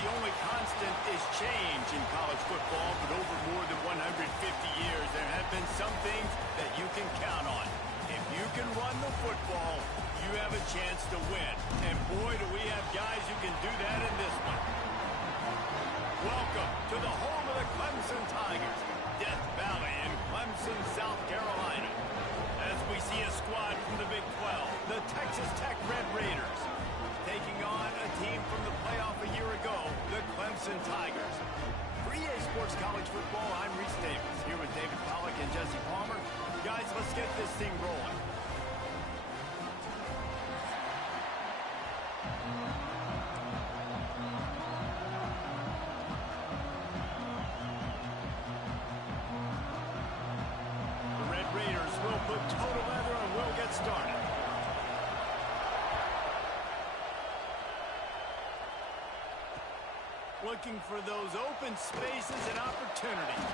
the only constant is change in college football, but over more than 150 years, there have been some things that you can count on. If you can run the football, you have a chance to win. And boy, do we have guys who can do that in this one. Welcome to the home of the Clemson Tigers, Death Valley in Clemson, South Carolina. As we see a squad from the Big 12, the Texas Tech Red Raiders, taking on a team from the playoff a year ago, the Clemson Tigers. For EA Sports College Football, I'm Reese Davis, here with David Pollack and Jesse Palmer. Guys, let's get this thing rolling. The Red Raiders will put total leather and we'll get started. Looking for those open spaces and opportunities.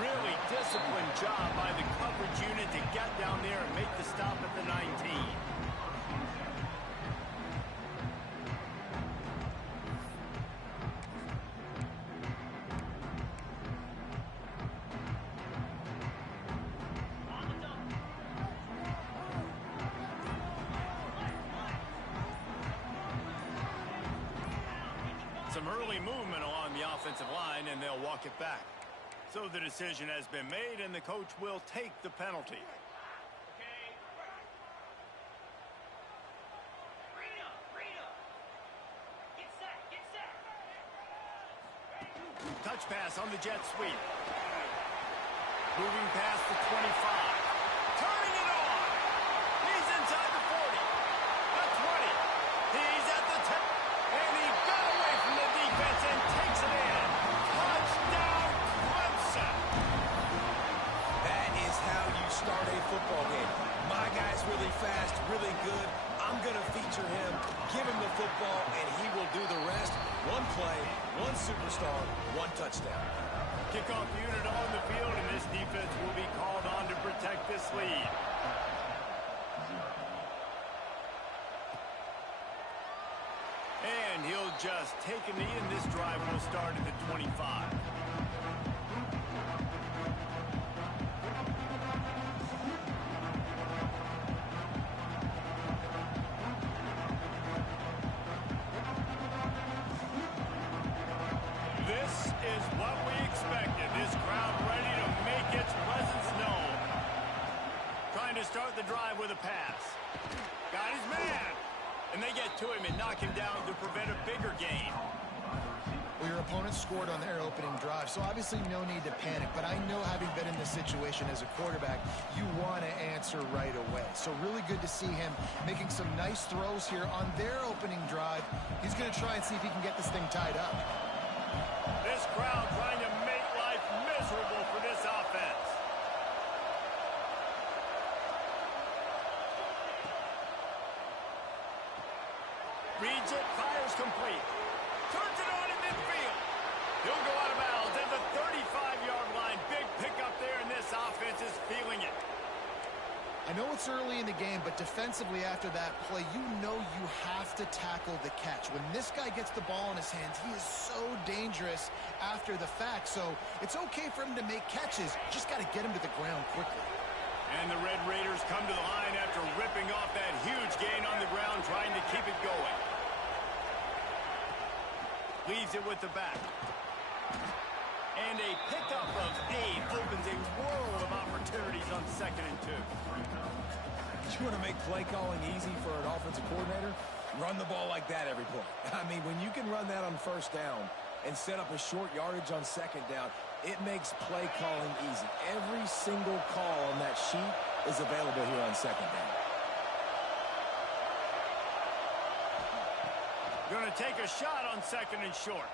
Really disciplined job by the coverage unit to get down there and make the stop at the 19. Some early movement along the offensive line, and they'll walk it back. So the decision has been made, and the coach will take the penalty. Touch pass on the jet sweep. Moving past the 25. Turning it on. He's inside the 40. The 20. He's at the 10. And he got away from the defense and takes it in. Touchdown, Clemson. That is how you start a football game. My guy's really fast, really good. I'm going to feature him, give him the football, and he will do the rest. One play, one superstar, one touchdown. Kickoff unit on the field, and this defense will be called on to protect this lead. And he'll just take a knee, and this drive will start at the 25. This is what we expected. This crowd ready to make its presence known. Trying to start the drive with a pass. Got his man. And they get to him and knock him down to prevent a bigger gain. Well, your opponent scored on their opening drive, so obviously no need to panic. But I know, having been in this situation as a quarterback, you want to answer right away. So really good to see him making some nice throws here on their opening drive. He's going to try and see if he can get this thing tied up. This crowd trying to make life miserable for this offense. Reads it, fires complete. Turns it on in midfield. He'll go out of bounds at the 35-yard line. Big pickup there, and this offense is feeling it. I know it's early in the game, but defensively after that play, you know you have to tackle the catch. When this guy gets the ball in his hands, he is so dangerous after the fact. So it's okay for him to make catches. Just got to get him to the ground quickly. And the Red Raiders come to the line after ripping off that huge gain on the ground, trying to keep it going. Leaves it with the back. And a pickup of 8 opens a world of opportunities on 2nd and 2. You want to make play calling easy for an offensive coordinator? Run the ball like that every play. I mean, when you can run that on 1st down and set up a short yardage on 2nd down, it makes play calling easy. Every single call on that sheet is available here on 2nd down. Going to take a shot on 2nd and short.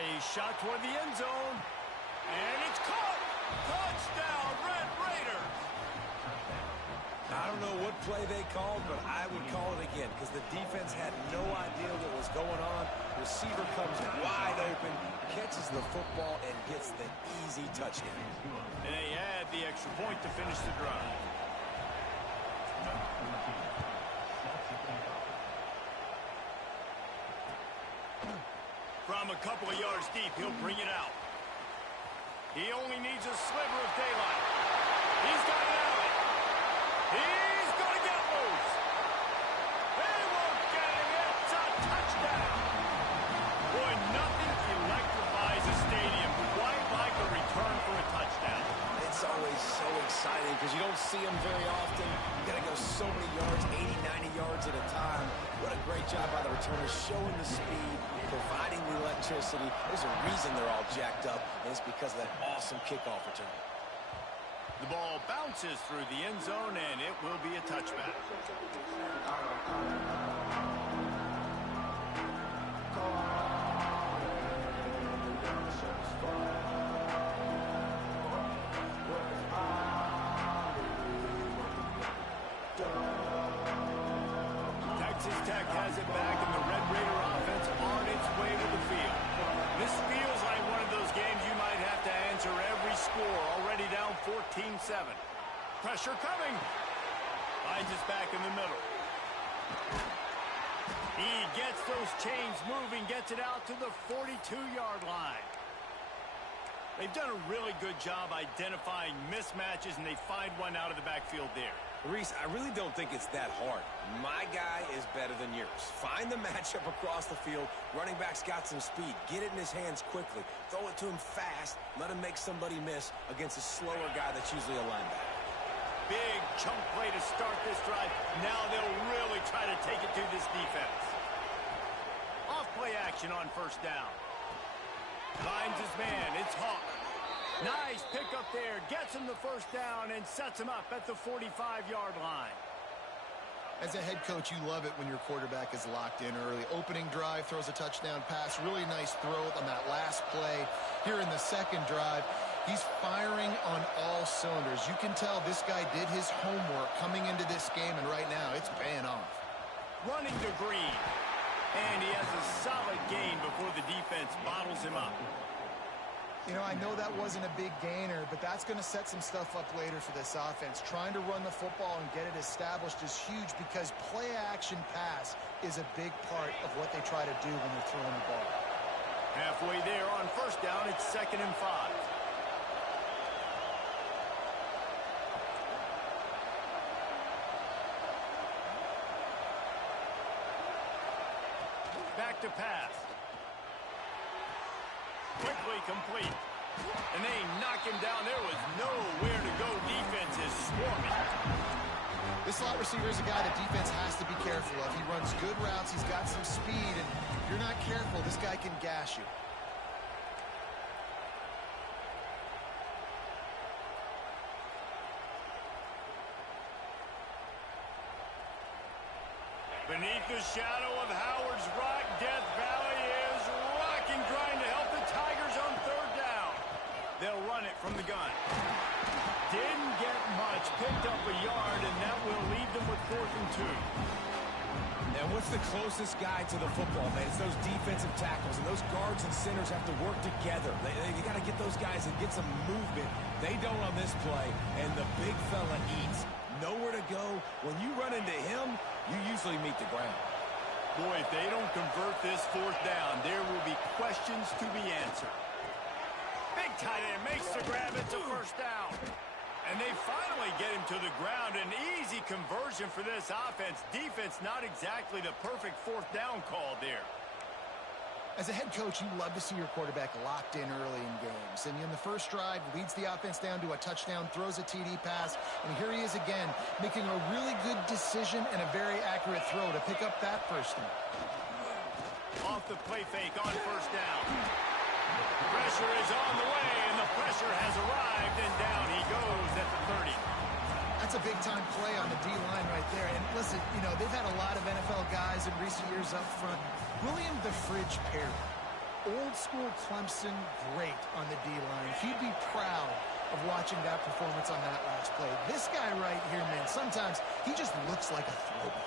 A shot toward the end zone. And it's caught! Touchdown, Red Raiders! I don't know what play they called, but I would call it again because the defense had no idea what was going on. Receiver comes wide open, catches the football, and gets the easy touchdown. And they add the extra point to finish the drive. From From a couple of yards deep, he'll bring it out. He only needs a sliver of daylight. He's got it out. He's going to get loose. They won't get him. It's a touchdown. Boy, nothing electrifies a stadium quite like a return for a touchdown. It's always so exciting because you don't see them very often. You got to go so many yards, 80, 90 yards at a time. What a great job by the returners, showing the speed, providing the electricity. There's a reason they're all jacked up, and it's because of that awesome kickoff return. The ball bounces through the end zone, and it will be a touchback. Texas Tech has it back, and the Red Raider offense on its way to the field. This feels like one of those games you might have to answer every score. Already down 14-7. Pressure coming. Finds us back in the middle. He gets those chains moving, gets it out to the 42-yard line. They've done a really good job identifying mismatches, and they find one out of the backfield there. Reese, I really don't think it's that hard. My guy is better than yours. Find the matchup across the field. Running back's got some speed. Get it in his hands quickly. Throw it to him fast. Let him make somebody miss against a slower guy that's usually a linebacker. Big chunk play to start this drive. Now they'll really try to take it to this defense. Off play action on first down. Finds his man. It's Hawk. Nice pickup there. Gets him the first down and sets him up at the 45-yard line. As a head coach, you love it when your quarterback is locked in early. Opening drive, throws a touchdown pass. Really nice throw on that last play. Here in the second drive, he's firing on all cylinders. You can tell this guy did his homework coming into this game, and right now it's paying off. Running to Green. And he has a solid gain before the defense bottles him up. You know, I know that wasn't a big gainer, but that's going to set some stuff up later for this offense. Trying to run the football and get it established is huge because play-action pass is a big part of what they try to do when they're throwing the ball. Halfway there on first down, it's 2nd and 5. Back to pass. Quickly complete. And they knock him down. There was nowhere to go. Defense is swarming. This slot receiver is a guy that defense has to be careful of. He runs good routes. He's got some speed. And if you're not careful, this guy can gash you. Beneath the shadow of Howard's Rock, Death Valley is rocking, trying to help the Tigers on third down. They'll run it from the gun. Didn't get much, picked up a yard, and that will leave them with 4th and 2. And what's the closest guy to the football, man? It's those defensive tackles, and those guards and centers have to work together. They got to get those guys and get some movement. They don't on this play, and the big fella eats. Nowhere to go. When you run into him, you usually meet the ground. Boy, if they don't convert this 4th down, there will be questions to be answered. Big tight end makes the grab. It's a first down. And they finally get him to the ground. An easy conversion for this offense. Defense not exactly the perfect 4th down call there. As a head coach, you love to see your quarterback locked in early in games. And in the first drive, leads the offense down to a touchdown, throws a TD pass, and here he is again, making a really good decision and a very accurate throw to pick up that first down. Off the play fake on first down. Pressure is on the way, and the pressure has arrived, and down he goes at the 30. That's a big-time play on the D-line right there. And listen, you know, they've had a lot of NFL guys in recent years up front. William the Fridge Perry, old-school Clemson great on the D-line. He'd be proud of watching that performance on that last play. This guy right here, man, sometimes he just looks like a throwback.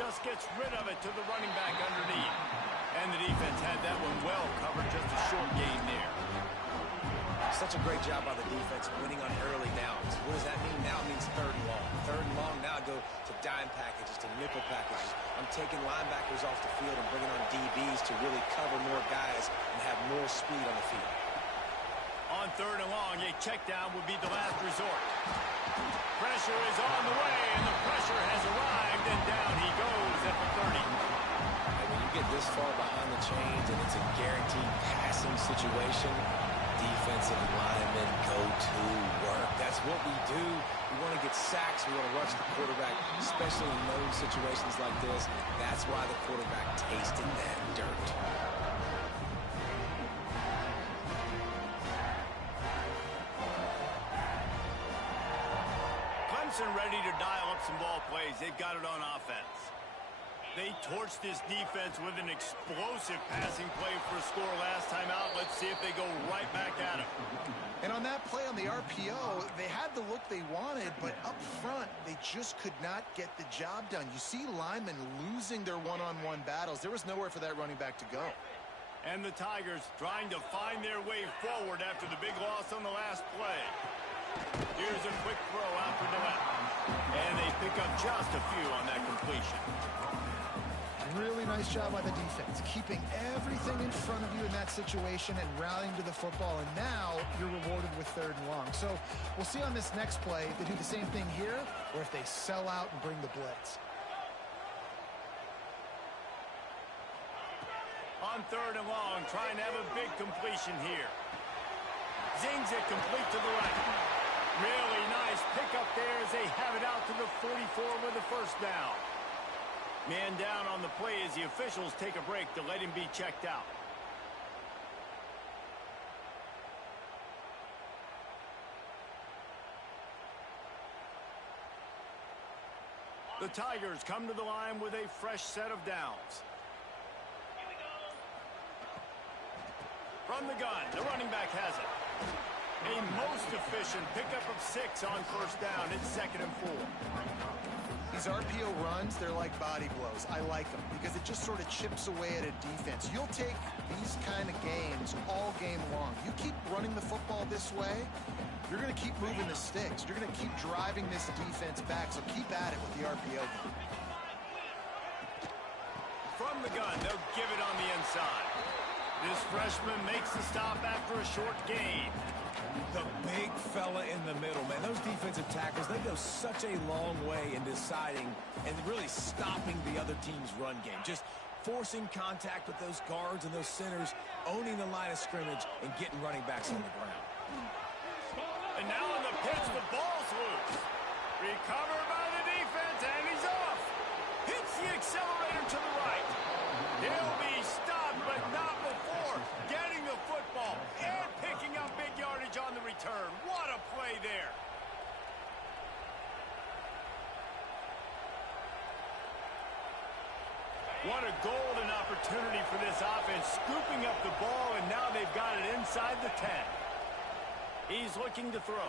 Just gets rid of it to the running back underneath. And the defense had that one well covered, just a short gain there. Such a great job by the defense winning on early downs. What does that mean? Now it means 3rd and long. 3rd and long, now go to dime packages to nickel package. I'm taking linebackers off the field and bringing on DBs to really cover more guys and have more speed on the field. On 3rd and long, a check down would be the last resort. Pressure is on the way, and the pressure has arrived, and down he goes at the 30. And when you get this far behind the chains and it's a guaranteed passing situation, defensive linemen go to work. That's what we do. We want to get sacks. We want to rush the quarterback, especially in those situations like this. That's why the quarterback tasted that dirt. Clemson ready to dial up some ball plays. They've got it on offense. They torched this defense with an explosive passing play for a score last time out. Let's see if they go right back at him. And on that play on the RPO, they had the look they wanted, but up front, they just could not get the job done. You see linemen losing their one-on-one battles. There was nowhere for that running back to go. And the Tigers trying to find their way forward after the big loss on the last play. Here's a quick throw out to the left. And they pick up just a few on that completion. Really nice job by the defense, keeping everything in front of you in that situation and rallying to the football. And now you're rewarded with 3rd and long. So we'll see on this next play if they do the same thing here or if they sell out and bring the blitz. On 3rd and long, trying to have a big completion here. Zings it complete to the right. Really nice pickup there as they have it out to the 44 with the first down. Man down on the play as the officials take a break to let him be checked out. The Tigers come to the line with a fresh set of downs. From the gun, the running back has it. A most efficient pickup of 6 on first down. It's 2nd and 4. These RPO runs, they're like body blows. I like them because it just sort of chips away at a defense. You'll take these kind of games all game long. You keep running the football this way, you're going to keep moving the sticks. You're going to keep driving this defense back, so keep at it with the RPO. From the gun, they'll give it on the inside. This freshman makes the stop after a short gain. The big fella in the middle, man. Those defensive tackles, they go such a long way in deciding and really stopping the other team's run game. Just forcing contact with those guards and those centers, owning the line of scrimmage, and getting running backs on the ground. And now on the pitch, the ball's loose. Recovered by the defense, and he's off. Hits the accelerator to the right. He'll be stopped, but not before getting the football and picking up big yardage on the return. What a play there. What a golden opportunity for this offense, scooping up the ball, and now they've got it inside the 10. He's looking to throw.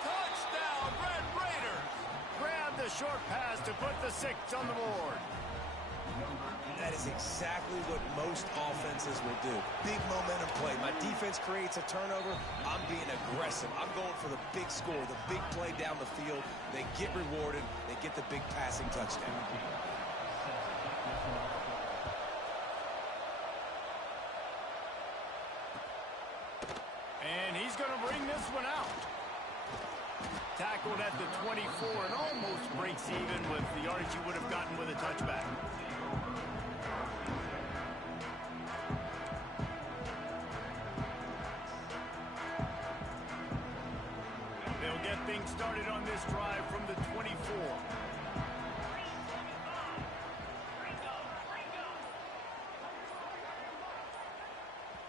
Touchdown, Red Raiders! Grab the short pass to put the 6 on the board. That is exactly what most offenses will do. Big momentum play. My defense creates a turnover. I'm being aggressive. I'm going for the big score, the big play down the field. They get rewarded. They get the big passing touchdown. And he's going to bring this one out. Tackled at the 24 and almost breaks even with the yardage he would have gotten with a touchback. They'll get things started on this drive from the 24.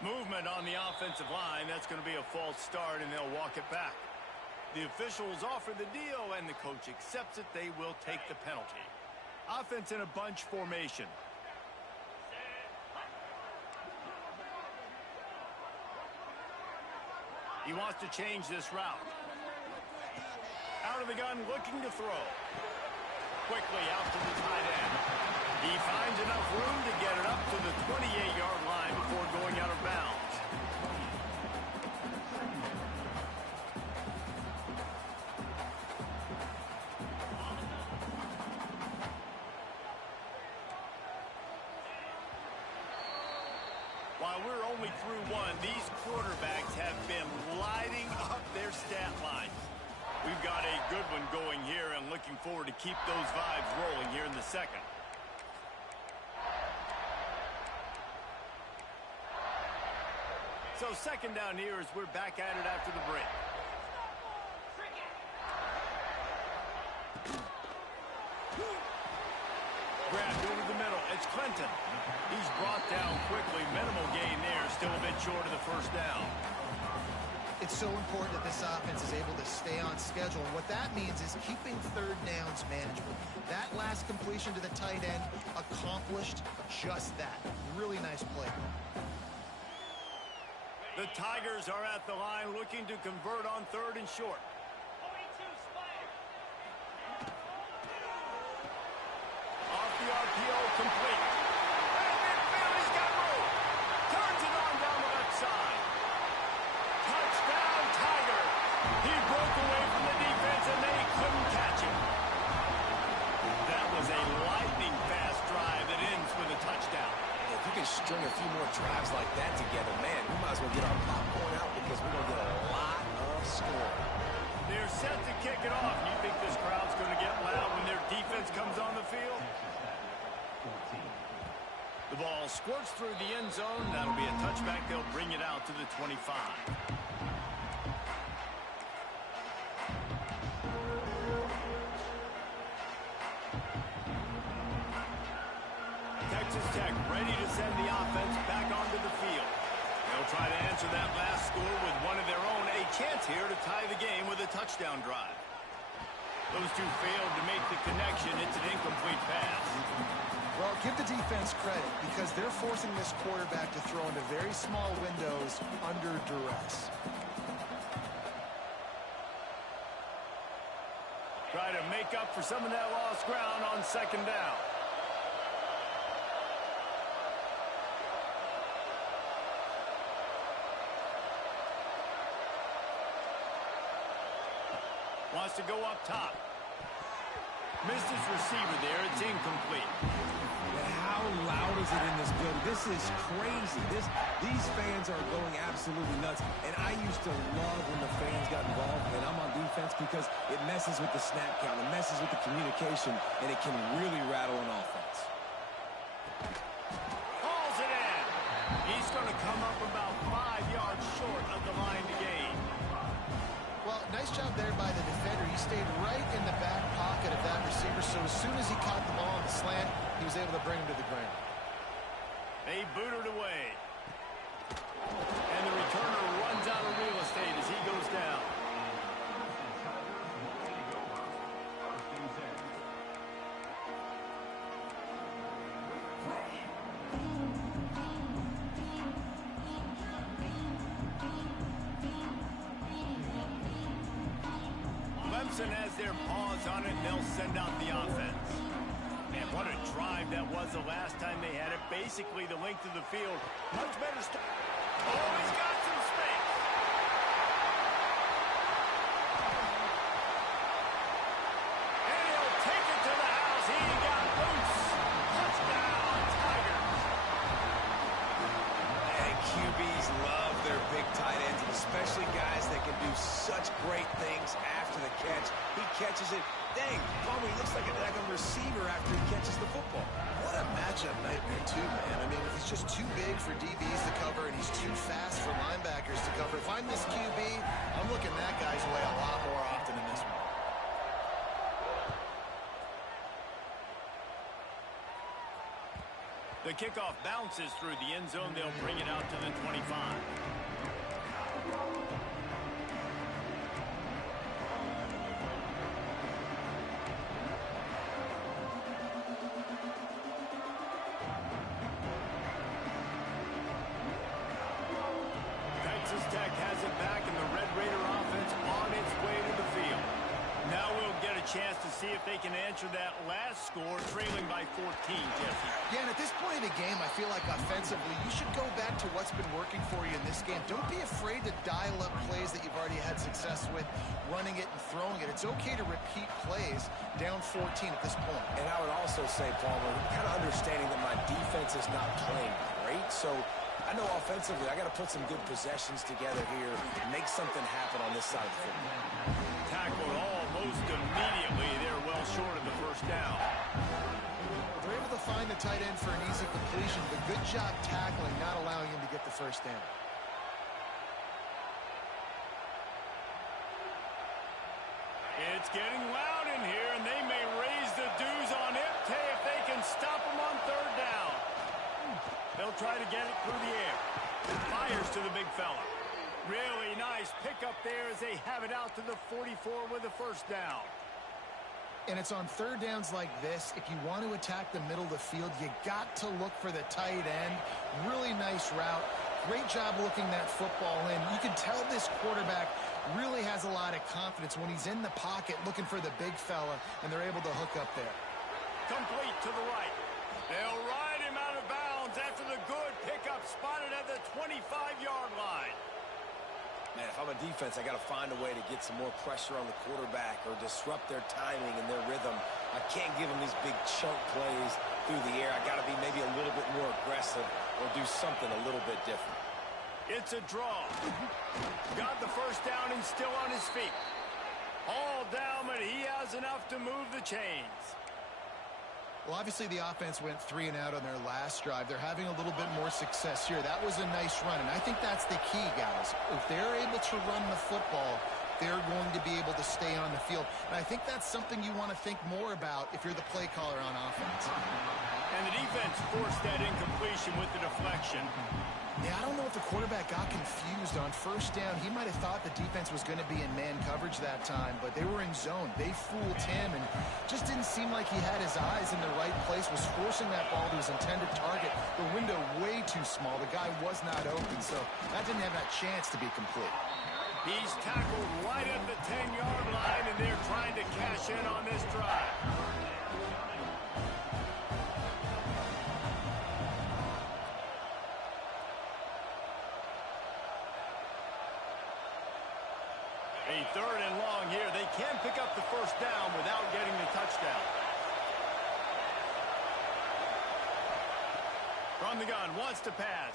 Movement on the offensive line. That's going to be a false start, and they'll walk it back. The officials offer the deal, and the coach accepts it. They will take the penalty. Offense in a bunch formation. He wants to change this route. Out of the gun, looking to throw. Quickly out to the tight end. He finds enough room to get it up to the 28-yard line before going out of bounds. halfway through one. These quarterbacks have been lighting up their stat lines. We've got a good one going here and looking forward to keep those vibes rolling here in the second. So second down here as we're back at it after the break. Grabbed over the middle. It's Clinton. He's brought down quickly. Minimal gain there. Still a bit short of the first down. It's so important that this offense is able to stay on schedule. And what that means is keeping third downs manageable. That last completion to the tight end accomplished just that. Really nice play. The Tigers are at the line looking to convert on third and short. Off the RPO, complete. And midfield, he's got room. Turns it on down the left side. Touchdown, Tiger. He broke away from the defense, and they couldn't catch him. That was a lightning-fast drive that ends with a touchdown. If you can string a few more drives like that together, man, we might as well get our popcorn out because we're going to get a lot of scoring. They're set to kick it off. You think this crowd's going to get loud when their defense comes on the field? The ball squirts through the end zone. That'll be a touchback. They'll bring it out to the 25. Texas Tech ready to send the offense back onto the field. They'll try to answer that last score with one of their own. A chance here to tie the game with a touchdown drive. Those two failed to make the connection. It's an incomplete pass. Well, give the defense credit because they're forcing this quarterback to throw into very small windows under duress. Try to make up for some of that lost ground on second down. Wants to go up top. Missed his receiver there. It's incomplete. How loud is it in this building? This is crazy. These fans are going absolutely nuts. And I used to love when the fans got involved, and I'm on defense because it messes with the snap count. It messes with the communication, and it can really rattle an offense. Hauls it in. He's going to come up about 5 yards short of the line to gain. Well, nice job there by the defender. He stayed right in the back pocket of that receiver, so as soon as he caught the ball on the slant, he was able to bring him to the ground. They booted away. And the returner runs out of real estate as he goes down. Clemson has their paws on it, and they'll send out the offense. Man, what a drive that was the last time they had it. Basically the length of the field. Much better start. Oh, he's got some space. And he'll take it to the house. He got loose. Touchdown, Tigers. And QBs love their big tight ends, and especially guys that can do such great things after the catch. He catches it. Dang, Palmer, he looks like a daggone receiver after he catches the football. What a matchup nightmare, too, man. I mean, he's just too big for DBs to cover, and he's too fast for linebackers to cover. If I'm this QB, I'm looking that guy's way a lot more often in this one. The kickoff bounces through the end zone. They'll bring it out to the 25. Texas Tech has it back, and the Red Raider offense on its way to the field. Now we'll get a chance to see if they can answer that last score, trailing by 14, Jesse. Yeah, and at this point in the game, I feel like offensively, you should go back to what's been working for you in this game. Don't be afraid to dial up plays that you've already had success with, running it and throwing it. It's okay to repeat plays down 14 at this point. And I would also say, Palmer, kind of understanding that my defense is not playing great, so I know offensively I got to put some good possessions together here, make something happen on this side of the football. Tackled almost immediately. They're well short of the first down. They're able to find the tight end for an easy completion, but good job tackling, not allowing him to get the first down. It's getting loud in here, and they may raise the dues on Ipte if they can stop him on third down. They'll try to get it through the air. Fires to the big fella. Really nice pickup there as they have it out to the 44 with the first down. And it's on third downs like this. If you want to attack the middle of the field, you got to look for the tight end. Really nice route. Great job looking that football in. You can tell this quarterback really has a lot of confidence when he's in the pocket looking for the big fella, and they're able to hook up there. Complete to the right. They'll ride him out of bounds after the good pickup spotted at the 25-yard line. Man, if I'm a defense, I got to find a way to get some more pressure on the quarterback or disrupt their timing and their rhythm. I can't give them these big chunk plays through the air. I got to be maybe a little bit more aggressive or do something a little bit different. It's a draw. Got the first down and still on his feet. All down, but he has enough to move the chains. Well, obviously the offense went 3 and out on their last drive. They're having a little bit more success here. That was a nice run, and I think that's the key, guys. If they're able to run the football, they're going to be able to stay on the field. And I think that's something you want to think more about if you're the play caller on offense. And the defense forced that incompletion with the deflection. Yeah, I don't know if the quarterback got confused on first down. He might have thought the defense was going to be in man coverage that time, but they were in zone. They fooled him, and just didn't seem like he had his eyes in the right place, was forcing that ball to his intended target. The window way too small. The guy was not open, so that didn't have that chance to be complete. He's tackled right at the 10-yard line, and they're trying to cash in on this drive. A third and long here. They can pick up the first down without getting the touchdown. From the gun, wants to pass.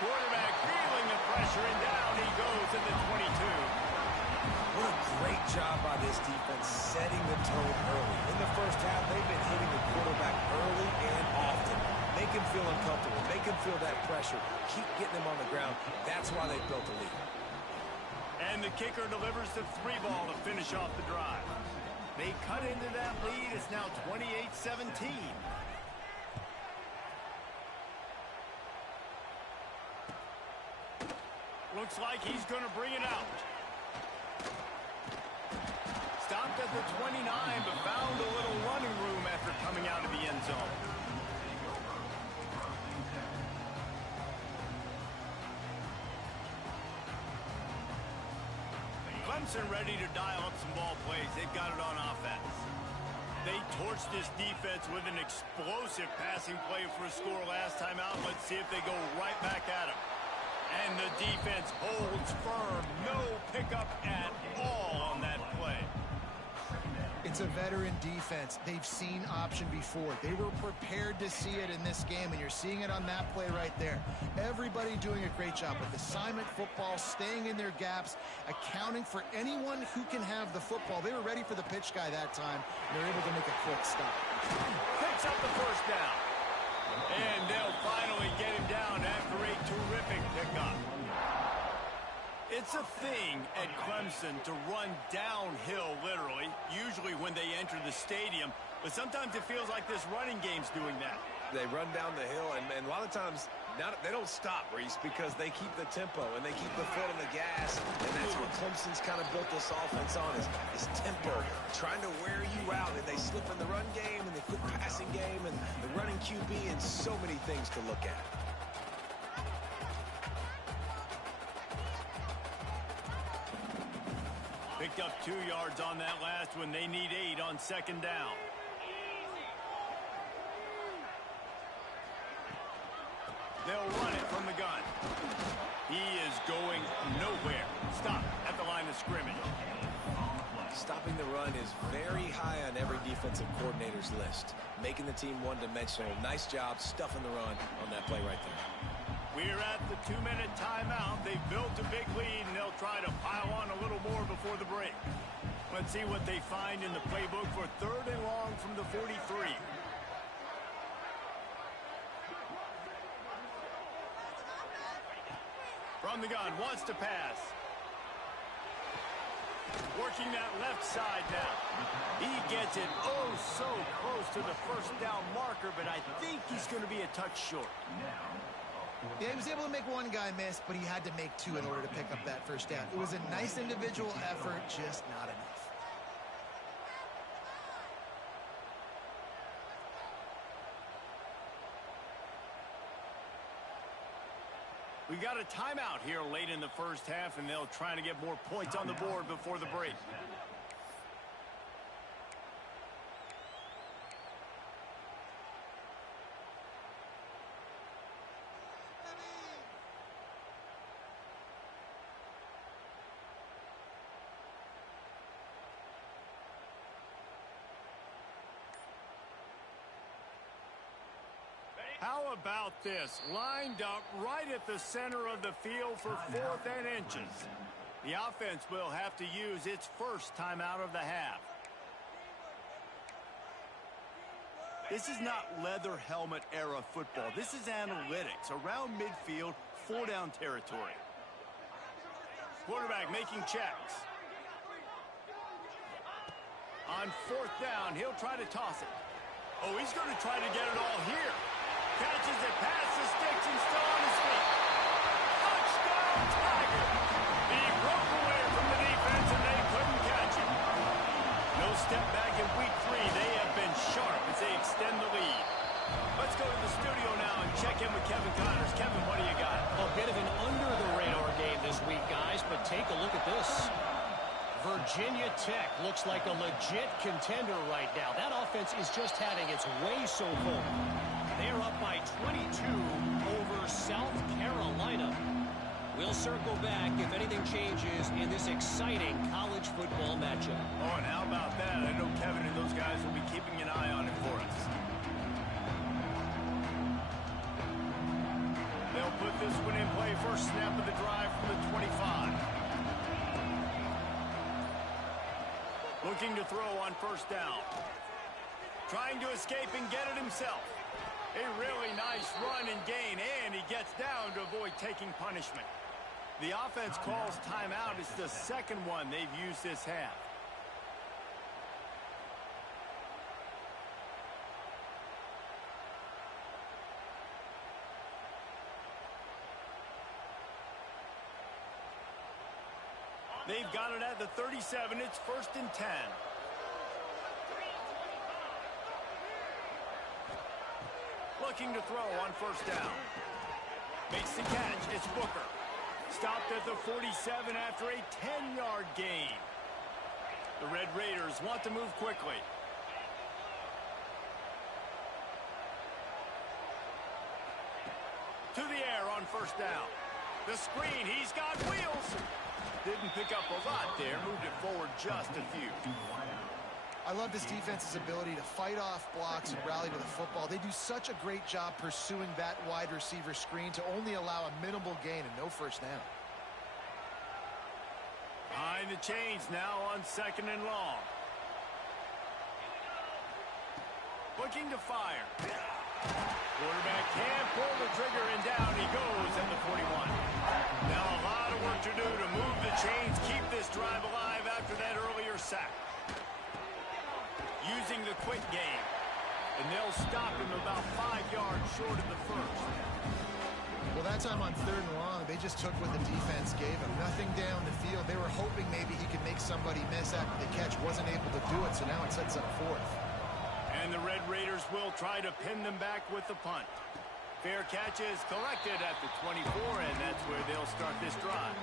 Quarterback feeling the pressure, and down he goes at the 22. What a great job by this defense setting the tone early. In the first half, they've been hitting the quarterback early and often. Make him feel uncomfortable. Make him feel that pressure. Keep getting him on the ground. That's why they built the lead. And the kicker delivers the 3-ball to finish off the drive. They cut into that lead. It's now 28-17. Looks like he's going to bring it out. Stopped at the 29, but found a little running room after coming out of the end zone. Clemson ready to dial up some ball plays. They've got it on offense. They torched this defense with an explosive passing play for a score last time out. Let's see if they go right back at him. And the defense holds firm. No pickup at all on that play. It's a veteran defense. They've seen option before. They were prepared to see it in this game, and you're seeing it on that play right there. Everybody doing a great job with assignment football, staying in their gaps, accounting for anyone who can have the football. They were ready for the pitch guy that time, and they're able to make a quick stop. Picks up the first down. And they'll finally get him down after a terrific pickup. It's a thing at Clemson to run downhill, literally, usually when they enter the stadium. But sometimes it feels like this running game's doing that. They run down the hill, and a lot of times they don't stop, Reese, because they keep the tempo and they keep the foot on the gas. And that's what Clemson's kind of built this offense on, is tempo, trying to wear you out. And they slip in the run game and the quick passing game and the running QB, and so many things to look at. Picked up 2 yards on that last one. They need 8 on second down. They'll run it from the gun. He is going nowhere. Stop at the line of scrimmage. Stopping the run is very high on every defensive coordinator's list. Making the team one-dimensional. Nice job stuffing the run on that play right there. We're at the 2-minute timeout. They've built a big lead, and they'll try to pile on a little more before the break. Let's see what they find in the playbook for 3rd and long from the 43. From the gun, wants to pass. Working that left side now. He gets it so close to the first down marker, but I think he's going to be a touch short. Yeah, he was able to make one guy miss, but he had to make 2 in order to pick up that first down. It was a nice individual effort, just not enough. We got a timeout here late in the first half, and they'll try to get more points on the board before the break. How about this? Lined up right at the center of the field for 4th and inches. The offense will have to use its first timeout of the half. This is not leather helmet era football. This is analytics. Around midfield, 4-down territory. Quarterback making checks. On 4th down, he'll try to toss it. Oh, he's going to try to get it all here. Catches it past the sticks and still on his feet. Touchdown, Tiger! He broke away from the defense and they couldn't catch it. No step back in week 3. They have been sharp as they extend the lead. Let's go to the studio now and check in with Kevin Connors. Kevin, what do you got? A bit of an under-the-radar game this week, guys, but take a look at this. Virginia Tech looks like a legit contender right now. That offense is just having its way so far. They're up by 22 over South Carolina. We'll circle back if anything changes in this exciting college football matchup. Oh, and how about that? I know Kevin and those guys will be keeping an eye on it for us. They'll put this one in play. First snap of the drive from the 25. Looking to throw on 1st down. Trying to escape and get it himself. A really nice run and gain, and he gets down to avoid taking punishment. The offense calls timeout. It's the second one they've used this half. They've got it at the 37. It's 1st and 10. Looking to throw on 1st down. Makes the catch. It's Booker. Stopped at the 47 after a 10-yard gain. The Red Raiders want to move quickly. To the air on 1st down. The screen. He's got wheels. Didn't pick up a lot there. Moved it forward just a few. I love this defense's ability to fight off blocks and rally to the football. They do such a great job pursuing that wide receiver screen to only allow a minimal gain and no 1st down. Behind the chains now on 2nd and long. Looking to fire. Quarterback can't pull the trigger, and down he goes at the 41. Now a lot of work to do to move the chains, keep this drive alive after that earlier sack. Using the quick game. And they'll stop him about 5 yards short of the 1st. Well, that time on 3rd and long, they just took what the defense gave him. Nothing down the field. They were hoping maybe he could make somebody miss after the catch. Wasn't able to do it, so now it sets up 4th. And the Red Raiders will try to pin them back with the punt. Fair catch is collected at the 24, and that's where they'll start this drive.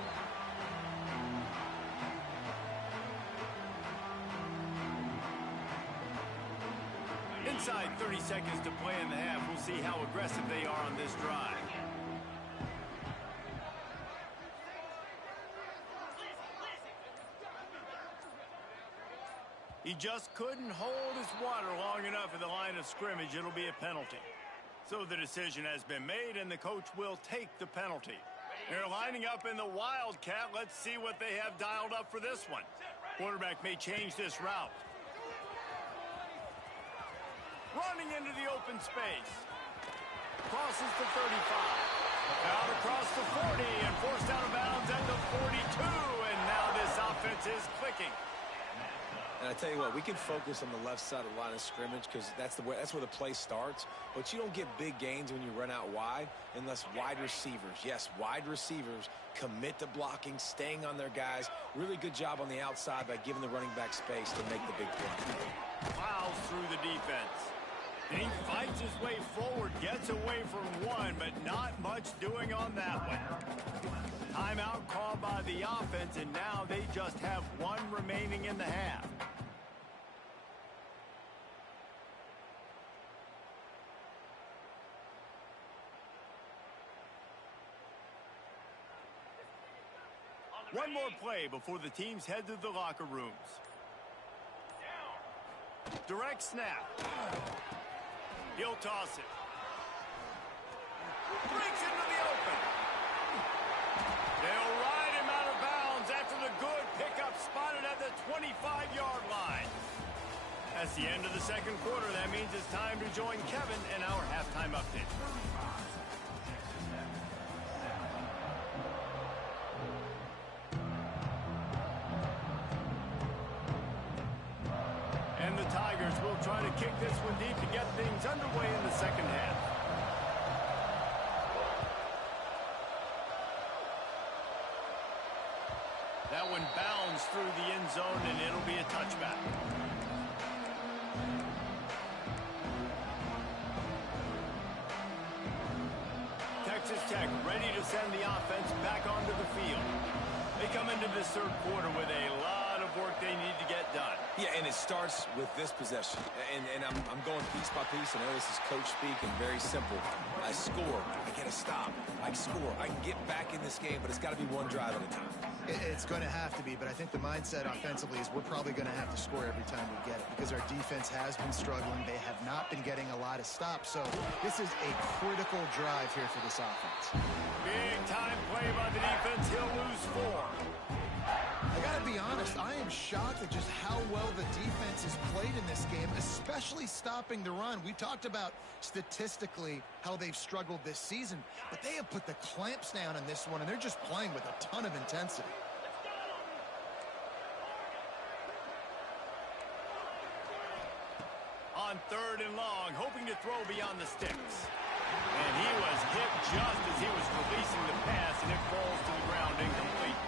Inside 30 seconds to play in the half. We'll see how aggressive they are on this drive. He just couldn't hold his water long enough at the line of scrimmage. It'll be a penalty. So the decision has been made, and the coach will take the penalty. They're lining up in the Wildcat. Let's see what they have dialed up for this one. Quarterback may change this route. Running into the open space. Crosses the 35. Out across the 40 and forced out of bounds at the 42. And now this offense is clicking. And I tell you what, we can focus on the left side of the line of scrimmage because that's where the play starts. But you don't get big gains when you run out wide unless wide receivers, yes, wide receivers commit to blocking, staying on their guys. Really good job on the outside by giving the running back space to make the big play. Plows through the defense. And he fights his way forward, gets away from one, but not much doing on that one. Timeout called by the offense, and now they just have one remaining in the half. One more play before the teams head to the locker rooms. Direct snap. He'll toss it. Breaks into the open. They'll ride him out of bounds after the good pickup spotted at the 25-yard line. That's the end of the second quarter. That means it's time to join Kevin in our halftime update. And the Tigers will try to kick this one deep to get things underway in the second half. That one bounds through the end zone, and it'll be a touchback. Texas Tech ready to send the offense back onto the field. They come into this third quarter with a lot of work they need to get done. Yeah, and it starts with this possession. And I'm going piece by piece. I know this is coach speak and very simple. I score. I get a stop. I score. I can get back in this game, but it's got to be one drive at a time. It's going to have to be, but I think the mindset offensively is we're probably going to have to score every time we get it because our defense has been struggling. They have not been getting a lot of stops, so this is a critical drive here for this offense. Big time play by the defense. He'll lose 4. I got to be honest, I am shocked at just how well the defense has played in this game, especially stopping the run. We talked about statistically how they've struggled this season, but they have put the clamps down in this one, and they're just playing with a ton of intensity. On 3rd and long, hoping to throw beyond the sticks. And he was hit just as he was releasing the pass, and it falls to the ground incomplete.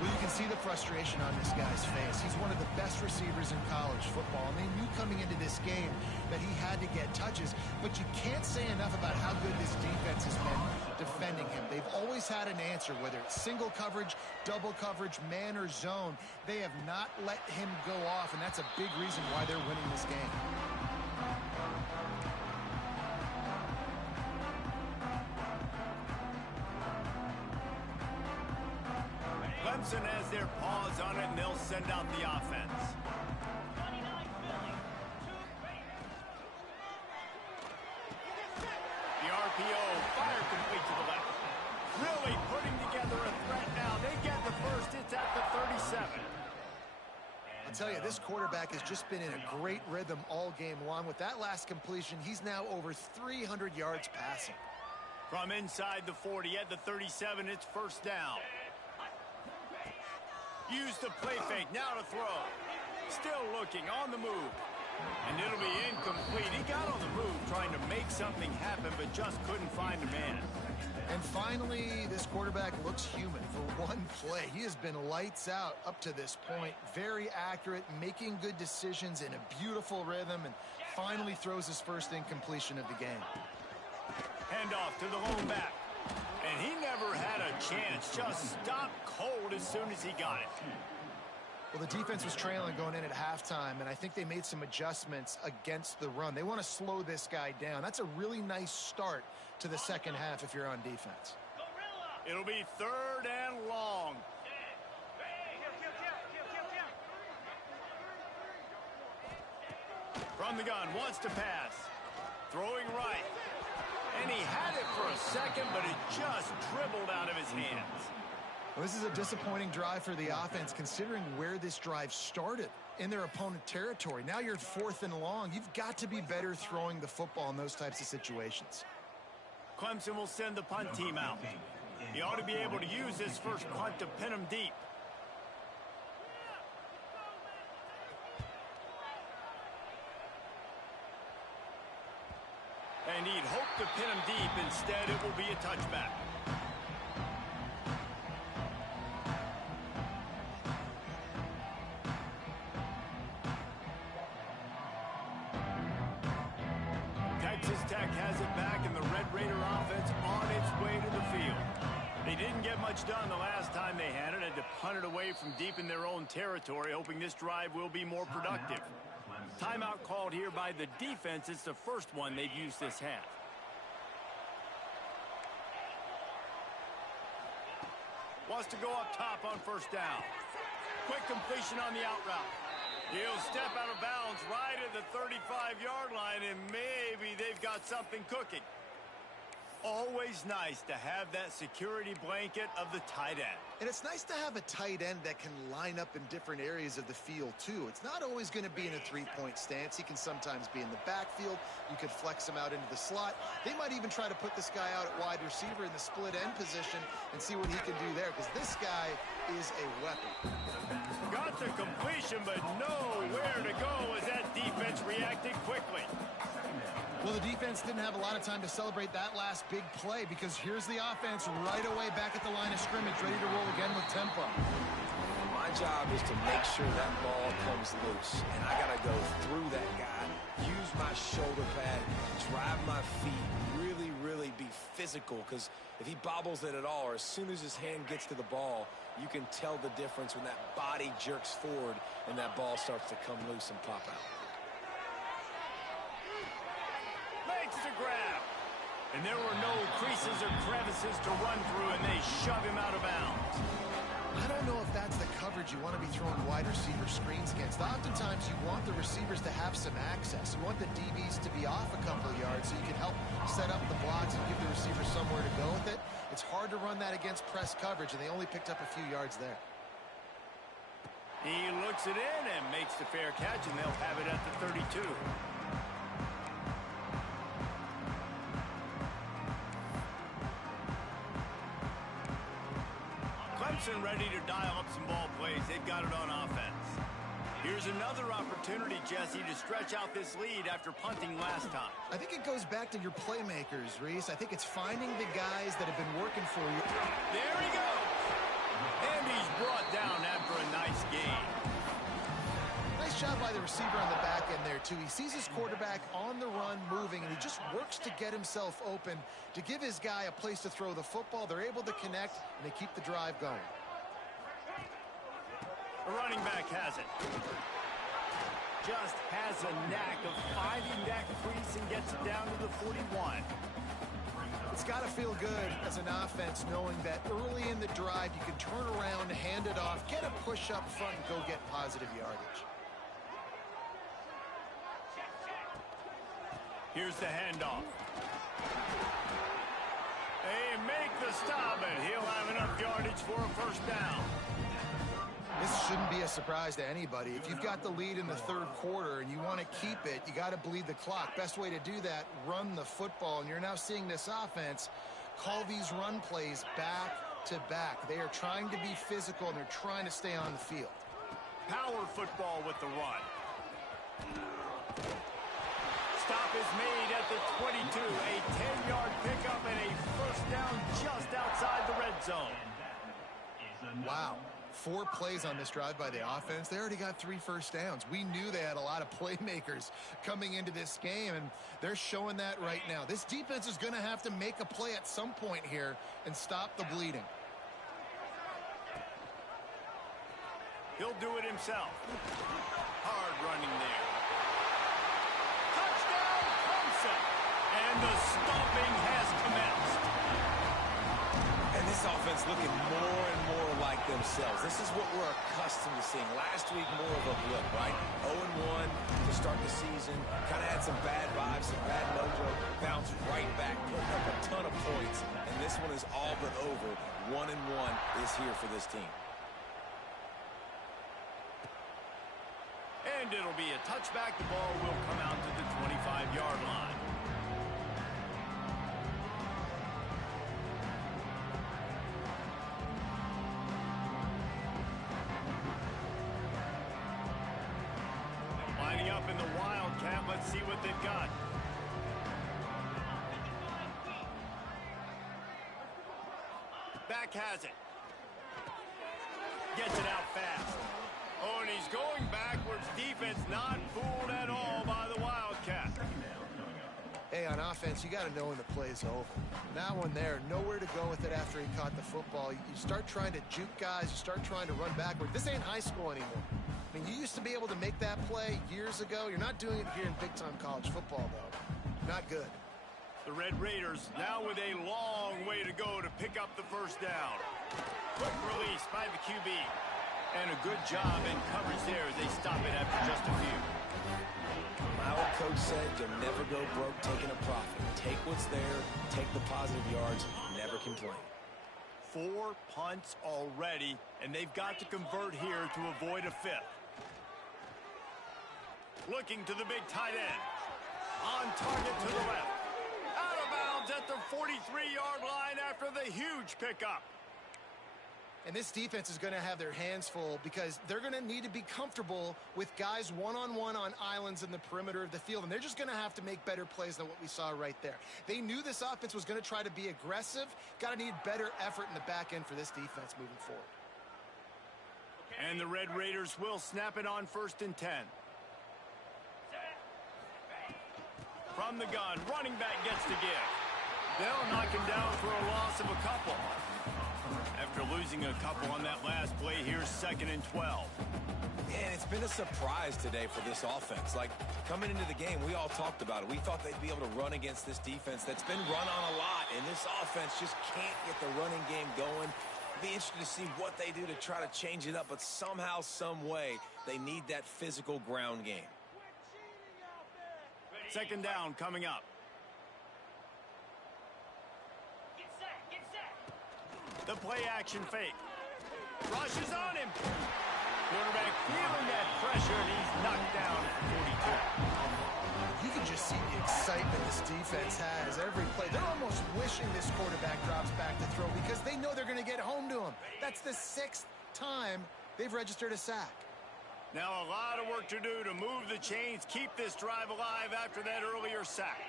Well, you can see the frustration on this guy's face. He's one of the best receivers in college football, and they knew coming into this game that he had to get touches, but you can't say enough about how good this defense has been defending him. They've always had an answer, whether it's single coverage, double coverage, man or zone. They have not let him go off, and that's a big reason why they're winning this game. Clemson has their paws on it, and they'll send out the offense. The RPO, fire complete to the left. Really putting together a threat now. They get the first. It's at the 37. I'll tell you, this quarterback has just been in a great rhythm all game long. With that last completion, he's now over 300 yards passing. From inside the 40 at the 37, it's first down. Use the play fake, now to throw. Still looking, on the move. And it'll be incomplete. He got on the move trying to make something happen, but just couldn't find a man. And finally, this quarterback looks human for one play. He has been lights out up to this point. Very accurate, making good decisions in a beautiful rhythm, and finally throws his first incompletion of the game. Handoff to the lone back. And he never had a chance. Just stopped cold as soon as he got it. Well, the defense was trailing going in at halftime, and I think they made some adjustments against the run. They want to slow this guy down. That's a really nice start to the second half if you're on defense. It'll be 3rd and long. From the gun, wants to pass. Throwing right. And he had it for a second, but it just dribbled out of his hands. Well, this is a disappointing drive for the offense, considering where this drive started in their opponent territory. Now you're 4th and long. You've got to be better throwing the football in those types of situations. Clemson will send the punt team out. He ought to be able to use this first punt to pin him deep. And he'd hope to pin him deep. Instead, it will be a touchback. Texas Tech has it back, and the Red Raider offense on its way to the field. They didn't get much done the last time they had it. Had to punt it away from deep in their own territory, hoping this drive will be more productive. Timeout called here by the defense. It's the first one they've used this half. Wants to go up top on first down. Quick completion on the out route. He'll step out of bounds right at the 35-yard line, and maybe they've got something cooking. Always nice to have that security blanket of the tight end. And it's nice to have a tight end that can line up in different areas of the field, too. It's not always going to be in a three-point stance. He can sometimes be in the backfield. You could flex him out into the slot. They might even try to put this guy out at wide receiver in the split end position and see what he can do there, because this guy is a weapon. Got the completion, but nowhere to go as that defense reacted quickly. Well, the defense didn't have a lot of time to celebrate that last big play, because here's the offense right away back at the line of scrimmage, ready to roll again with tempo. My job is to make sure that ball comes loose, and I got to go through that guy, use my shoulder pad, drive my feet, really be physical, because if he bobbles it at all, or as soon as his hand gets to the ball, you can tell the difference when that body jerks forward and that ball starts to come loose and pop out. Makes the grab. And there were no creases or crevices to run through, and they shove him out of bounds. I don't know if that's the coverage you want to be throwing wide receiver screens against. Oftentimes you want the receivers to have some access. You want the DBs to be off a couple of yards so you can help set up the blocks and give the receiver somewhere to go with it. It's hard to run that against press coverage, and they only picked up a few yards there. He looks it in and makes the fair catch, and they'll have it at the 32. Clemson ready to dial up some ball plays. They've got it on offense. Here's another opportunity, Jesse, to stretch out this lead after punting last time. I think it goes back to your playmakers, Reese. I think it's finding the guys that have been working for you. There he goes. And he's brought down after a nice game. Nice job by the receiver on the back end there, too. He sees his quarterback on the run moving, and he just works to get himself open to give his guy a place to throw the football. They're able to connect, and they keep the drive going. The running back has it. Just has a knack of finding that crease and gets it down to the 41. It's got to feel good as an offense knowing that early in the drive you can turn around, hand it off, get a push up front, and go get positive yardage. Here's the handoff. They make the stop, and he'll have enough yardage for a first down. This shouldn't be a surprise to anybody. If you've got the lead in the third quarter and you want to keep it, you got to bleed the clock. Best way to do that, run the football. And you're now seeing this offense call these run plays back to back. They are trying to be physical, and they're trying to stay on the field. Power football with the run. Stop is made at the 22. A 10-yard pickup and a first down just outside the red zone. Wow. 4 plays on this drive by the offense. They already got 3 first downs. We knew they had a lot of playmakers coming into this game, and they're showing that right now. This defense is going to have to make a play at some point here and stop the bleeding. He'll do it himself. Hard running there. Touchdown, Clemson! And the stomping has commenced. And this offense looking more and more like themselves. This is what we're accustomed to seeing. Last week, more of a blip, right? 0-1 to start the season, kind of had some bad vibes, some bad mojo, bounced right back, putting up a ton of points, and this one is all but over. 1-1 is here for this team. And it'll be a touchback. The ball will come out to the 25-yard line. Lining up in the Wildcat. Let's see what they've got. Back has it. Gets it out fast. Oh, and he's going backwards. Defense not fooled at all by the Wildcat. Hey, on offense, you got to know when the play's over. That one there, nowhere to go with it after he caught the football. You start trying to juke guys. You start trying to run backward. This ain't high school anymore. I mean, you used to be able to make that play years ago. You're not doing it here in big-time college football, though. Not good. The Red Raiders now with a long way to go to pick up the first down. Quick release by the QB. And a good job in coverage there as they stop it after just a few. My old coach said you'll never go broke taking a profit. Take what's there, take the positive yards, never complain. 4 punts already, and they've got to convert here to avoid a fifth. Looking to the big tight end. On target to the left. Out of bounds at the 43-yard line after the huge pickup. And this defense is going to have their hands full because they're going to need to be comfortable with guys one-on-one on islands in the perimeter of the field. And they're just going to have to make better plays than what we saw right there. They knew this offense was going to try to be aggressive. Got to need better effort in the back end for this defense moving forward. And the Red Raiders will snap it on 1st and 10. From the gun, running back gets the give. They'll knock him down for a loss of a couple. After losing a couple on that last play, here's 2nd and 12. And it's been a surprise today for this offense. Like, coming into the game, we all talked about it. We thought they'd be able to run against this defense that's been run on a lot, and this offense just can't get the running game going. Be interested to see what they do to try to change it up, but somehow, some way, they need that physical ground game. 2nd down coming up. The play action fake. Rushes on him. Quarterback feeling that pressure, and he's knocked down at 42. You can just see the excitement this defense has every play. They're almost wishing this quarterback drops back to throw because they know they're going to get home to him. That's the 6th time they've registered a sack. Now a lot of work to do to move the chains, keep this drive alive after that earlier sack.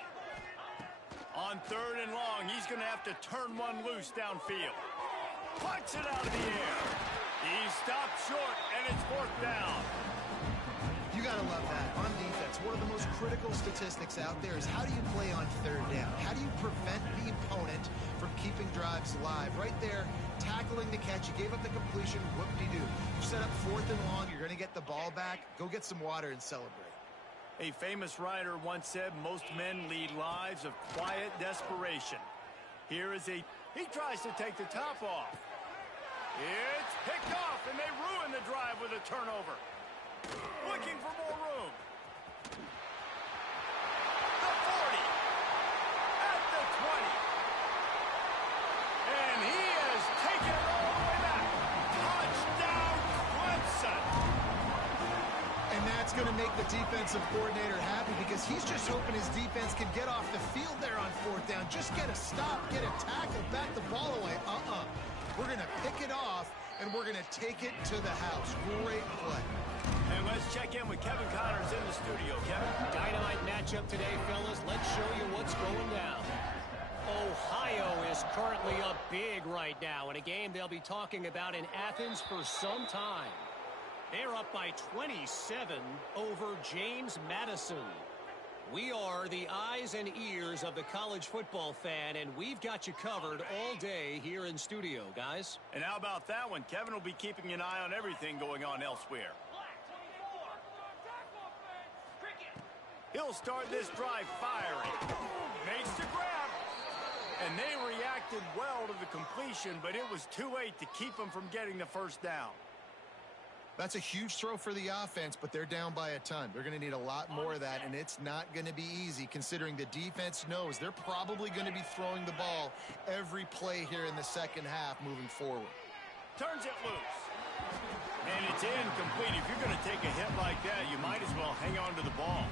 On 3rd and long, he's going to have to turn one loose downfield. Puts it out of the air. He stopped short, and it's 4th down. You got to love that. On defense, one of the most critical statistics out there is how do you play on 3rd down? How do you prevent the opponent from keeping drives alive? Right there, tackling the catch. You gave up the completion. Whoop-de-doo. You set up 4th and long. You're going to get the ball back. Go get some water and celebrate. A famous writer once said, most men lead lives of quiet desperation. Here is he tries to take the top off. It's picked off, and they ruin the drive with a turnover. Looking for more room. The 40. At the 20. And he has taken it all the way back. Touchdown, Clemson. And that's going to make the defensive coordinator happy because he's just hoping his defense can get off the field there on 4th down. Just get a stop, get a tackle, back the ball away. We're going to pick it off, and we're going to take it to the house. Great play. And let's check in with Kevin Connors in the studio. Kevin? Dynamite matchup today, fellas. Let's show you what's going down. Ohio is currently up big right now in a game they'll be talking about in Athens for some time. They're up by 27 over James Madison. We are the eyes and ears of the college football fan, and we've got you covered all day here in studio, guys. And how about that one? Kevin will be keeping an eye on everything going on elsewhere. He'll start this drive firing. Makes the grab. And they reacted well to the completion, but it was too late to keep them from getting the 1st down. That's a huge throw for the offense, but they're down by a ton. They're going to need a lot more of that, and it's not going to be easy considering the defense knows they're probably going to be throwing the ball every play here in the second half moving forward. Turns it loose. And it's incomplete. If you're going to take a hit like that, you might as well hang on to the ball.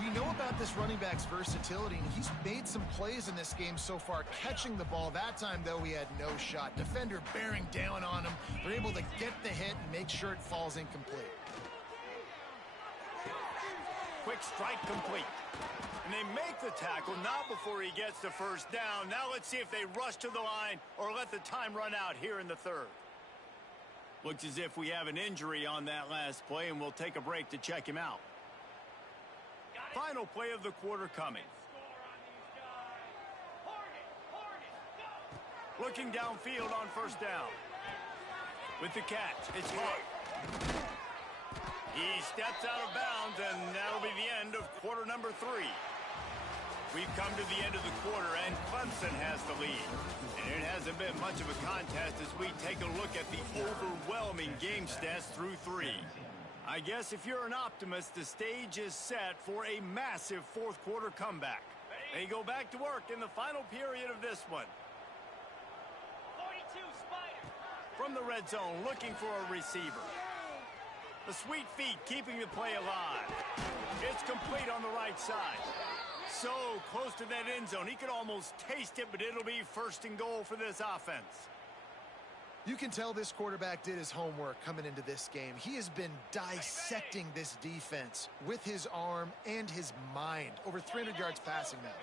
We know about this running back's versatility, and he's made some plays in this game so far, catching the ball. That time, though, he had no shot. Defender bearing down on him. They're able to get the hit and make sure it falls incomplete. Quick strike complete. And they make the tackle, not before he gets the first down. Now let's see if they rush to the line or let the time run out here in the third. Looks as if we have an injury on that last play, and we'll take a break to check him out. Final play of the quarter coming. Looking downfield on first down. With the catch, it's Hart. He steps out of bounds, and that'll be the end of quarter number 3. We've come to the end of the quarter, and Clemson has the lead. And it hasn't been much of a contest as we take a look at the overwhelming game stats through 3. I guess if you're an optimist, the stage is set for a massive fourth quarter comeback. They go back to work in the final period of this one. 42 Spider. From the red zone, looking for a receiver. The sweet feet keeping the play alive. It's complete on the right side. So close to that end zone. He could almost taste it, but it'll be first and goal for this offense. You can tell this quarterback did his homework coming into this game. He has been dissecting this defense with his arm and his mind. Over 300 yards passing now.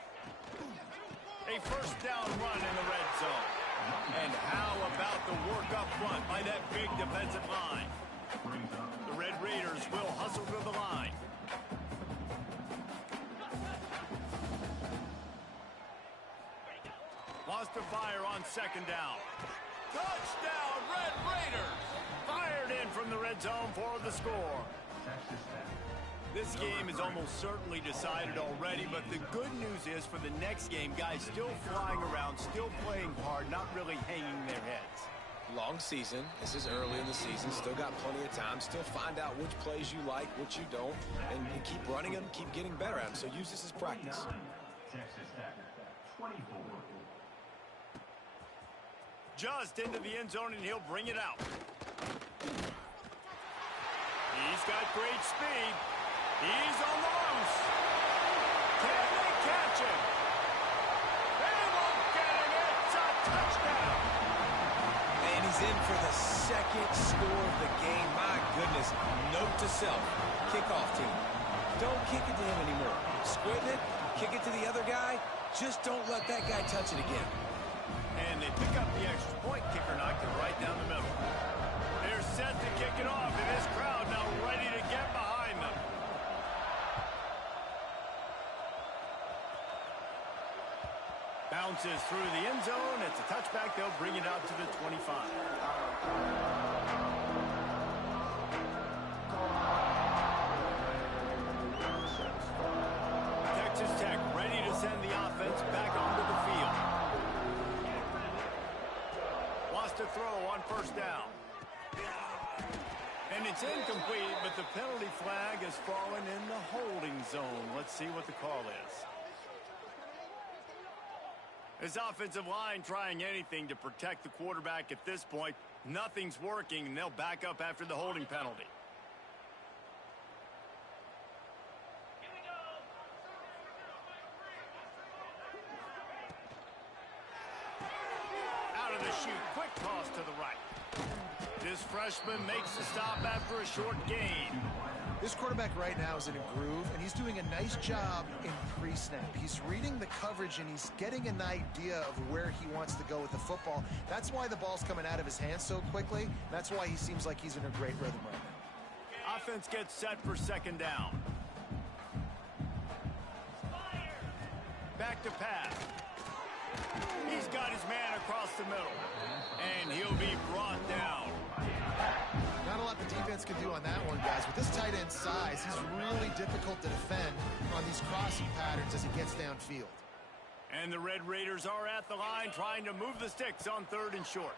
A first down run in the red zone. And how about the work up front by that big defensive line? The Red Raiders will hustle to the line. Lost to fire on second down. Touchdown, Red Raiders! Fired in from the red zone for the score. This game is almost certainly decided already, but the good news is for the next game, guys still flying around, still playing hard, not really hanging their heads. Long season. This is early in the season. Still got plenty of time. Still find out which plays you like, which you don't, and keep running them, keep getting better at them. So use this as practice. Texas Tech, 24. Just into the end zone, and he'll bring it out. He's got great speed. He's on the loose. Can they catch him? They won't get him. It's a touchdown. And he's in for the second score of the game. My goodness. Note to self. Kickoff team. Don't kick it to him anymore. Squib it. Kick it to the other guy. Just don't let that guy touch it again. And they pick up the extra point. Kicker knocked it right down the middle. They're set to kick it off, and this crowd now ready to get behind them. Bounces through the end zone. It's a touchback. They'll bring it out to the 25. Texas Tech ready to send the offense back onto the field. To throw on first down. And it's incomplete, but the penalty flag has fallen in the holding zone. Let's see what the call is. This offensive line trying anything to protect the quarterback at this point. Nothing's working, and they'll back up after the holding penalty. Quick toss to the right. This freshman makes the stop after a short gain. This quarterback right now is in a groove, and he's doing a nice job in pre-snap. He's reading the coverage, and he's getting an idea of where he wants to go with the football. That's why the ball's coming out of his hands so quickly. That's why he seems like he's in a great rhythm right now. Offense gets set for second down. Back to pass. He's got his man across the middle. And he'll be brought down. Not a lot the defense can do on that one, guys. With this tight end size, he's really difficult to defend on these crossing patterns as he gets downfield. And the Red Raiders are at the line trying to move the sticks on third and short.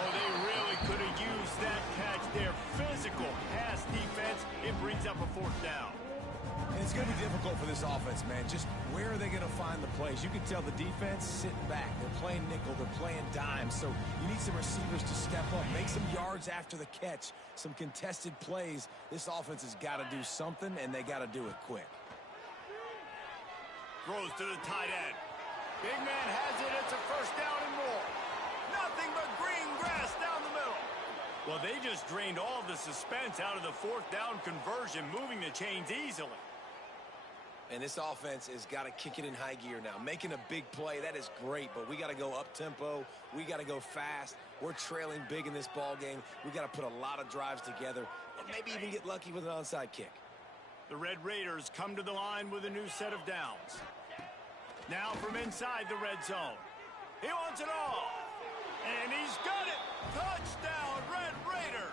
Oh, they really could have used that catch there. Physical pass defense. It brings up a fourth down. And it's going to be difficult for this offense, man. Just where are they going to find the plays? You can tell the defense sitting back. They're playing nickel. They're playing dime. So you need some receivers to step up, make some yards after the catch, some contested plays. This offense has got to do something, and they got to do it quick. Throws to the tight end. Big man has it. It's a first down and more. Nothing but green grass down the middle. Well, they just drained all the suspense out of the fourth down conversion, moving the chains easily. And this offense has got to kick it in high gear now. Making a big play, that is great, but we got to go up-tempo. We got to go fast. We're trailing big in this ball game. We got to put a lot of drives together and maybe even get lucky with an onside kick. The Red Raiders come to the line with a new set of downs. Now from inside the red zone. He wants it all. And he's got it. Touchdown, Red Raiders.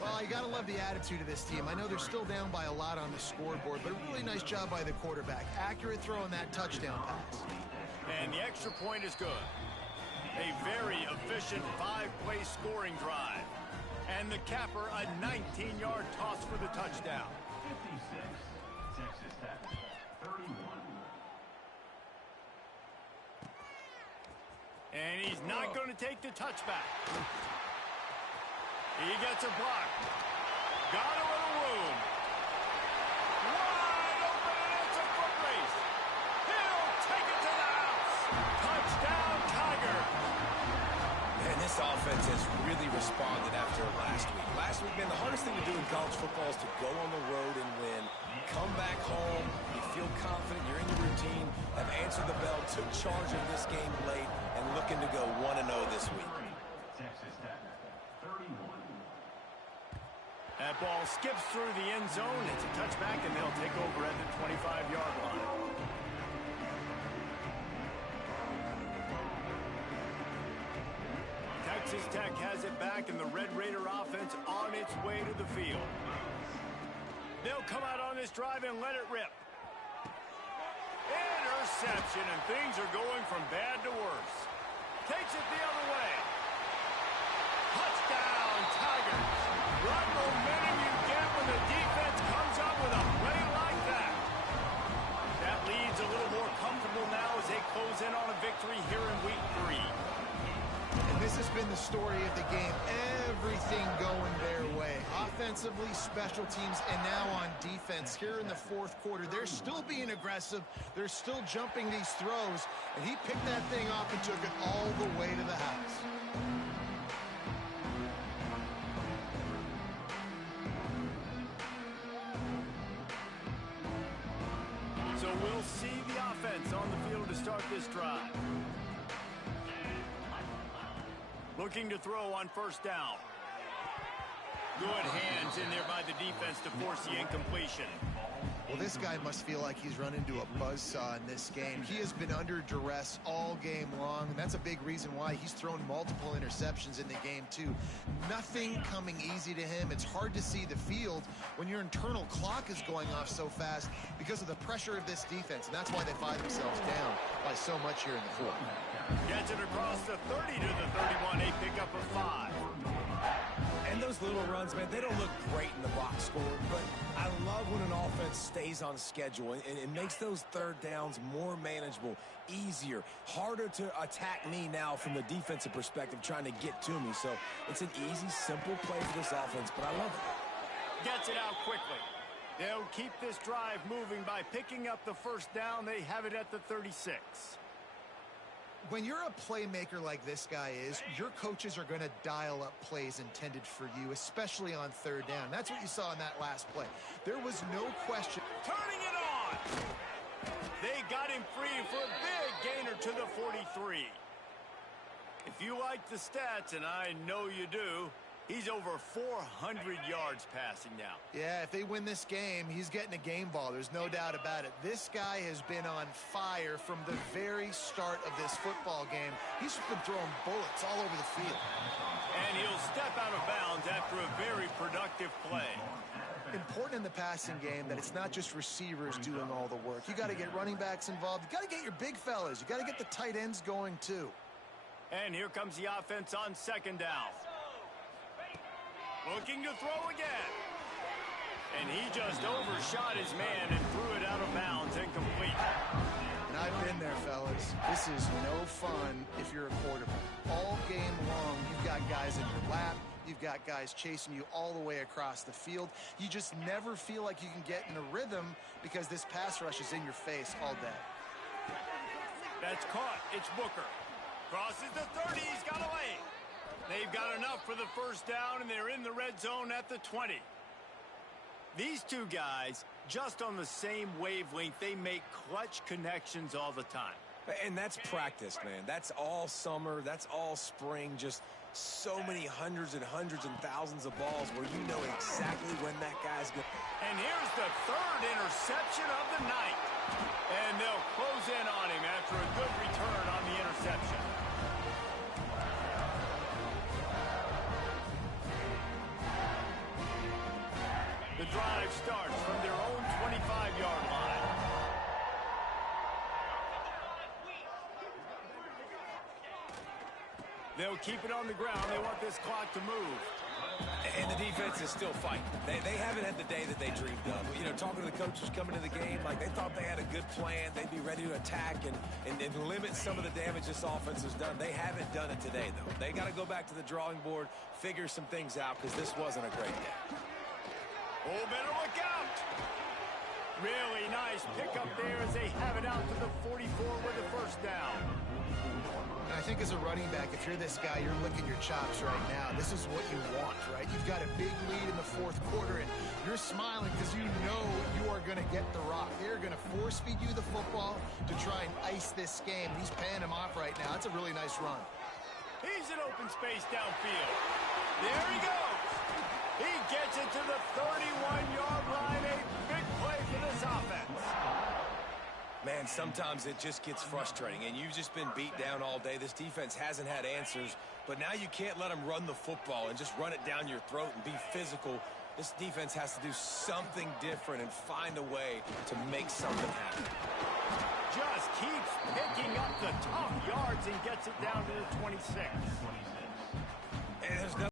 Well, you got to love the attitude of this team. I know they're still down by a lot on the scoreboard, but a really nice job by the quarterback. Accurate throw on that touchdown pass. And the extra point is good. A very efficient 5-play scoring drive. And the capper, a 19-yard toss for the touchdown. 56, Texas Tech, 31. And he's not going to take the touchback. He gets a block. Got a little room. Wide open, and it's a foot race. He'll take it to the house. Touchdown, Tiger. And this offense has really responded after last week. Last week, man, the hardest thing to do in college football is to go on the road and win. Come back home, you feel confident, you're in your routine, have answered the bell, took charge of this game late, and looking to go 1-0 this week. Texas Tech, 31. That ball skips through the end zone. It's a touchback, and they'll take over at the 25-yard line. Texas Tech has it back, and the Red Raider offense on its way to the field. They'll come out on this drive and let it rip. Interception, and things are going from bad to worse. Takes it the other way. Touchdown, Tigers. What momentum you get when the defense comes up with a play like that. That leads a little more comfortable now as they close in on a victory here in week 3. And this has been the story of the game. Everything going their way. Offensively, special teams, and now on defense. Here in the fourth quarter, they're still being aggressive. They're still jumping these throws. And he picked that thing off and took it all the way to the house. So we'll see the offense on the field to start this drive. Looking to throw on first down. Good hands in there by the defense to force the incompletion. Well, this guy must feel like he's run into a buzzsaw in this game. He has been under duress all game long, and that's a big reason why he's thrown multiple interceptions in the game, too. Nothing coming easy to him. It's hard to see the field when your internal clock is going off so fast because of the pressure of this defense, and that's why they find themselves down by so much here in the fourth. Gets it across the 30 to the 31, a pickup of 5. And those little runs, man, they don't look great in the box score, but I love when an offense stays on schedule, and it makes those third downs more manageable, easier, harder to attack me now from the defensive perspective trying to get to me. So it's an easy, simple play for this offense, but I love it. Gets it out quickly. They'll keep this drive moving by picking up the first down. They have it at the 36. When you're a playmaker like this guy is, your coaches are going to dial up plays intended for you, especially on third down. That's what you saw in that last play. There was no question. Turning it on. They got him free for a big gainer to the 43. If you like the stats, and I know you do, he's over 400 yards passing now. Yeah, if they win this game, he's getting a game ball. There's no doubt about it. This guy has been on fire from the very start of this football game. He's just been throwing bullets all over the field. And he'll step out of bounds after a very productive play. Important in the passing game that it's not just receivers doing all the work. You got to get running backs involved. You got to get your big fellas. You got to get the tight ends going too. And here comes the offense on second down. Looking to throw again. And he just overshot his man and threw it out of bounds, incomplete. And I've been there, fellas. This is no fun if you're a quarterback. All game long, you've got guys in your lap. You've got guys chasing you all the way across the field. You just never feel like you can get in a rhythm because this pass rush is in your face all day. That's caught. It's Booker. Crosses the 30. He's got away. They've got enough for the first down, and they're in the red zone at the 20. These two guys, just on the same wavelength, they make clutch connections all the time. And that's practice, man. That's all summer. That's all spring. Just so many hundreds and thousands of balls where you know exactly when that guy's going. And here's the third interception of the night. And they'll close in on him after a good return on the interception. The drive starts from their own 25-yard line. They'll keep it on the ground. They want this clock to move. And the defense is still fighting. They haven't had the day that they dreamed of. You know, talking to the coaches coming to the game, like they thought they had a good plan. They'd be ready to attack and limit some of the damage this offense has done. They haven't done it today, though. They got to go back to the drawing board, figure some things out, because this wasn't a great day. Oh, better look out. Really nice pickup there as they have it out to the 44 with the first down. And I think as a running back, if you're this guy, you're licking your chops right now. This is what you want, right? You've got a big lead in the fourth quarter, and you're smiling because you know you are going to get the rock. They're going to force feed you the football to try and ice this game. He's paying him off right now. That's a really nice run. He's in open space downfield. There he goes. He gets it to the 31-yard line. A big play for this offense. Man, sometimes it just gets frustrating, and you've just been beat down all day. This defense hasn't had answers, but now you can't let them run the football and just run it down your throat and be physical. This defense has to do something different and find a way to make something happen. Just keeps picking up the tough yards and gets it down to the 26. And there's no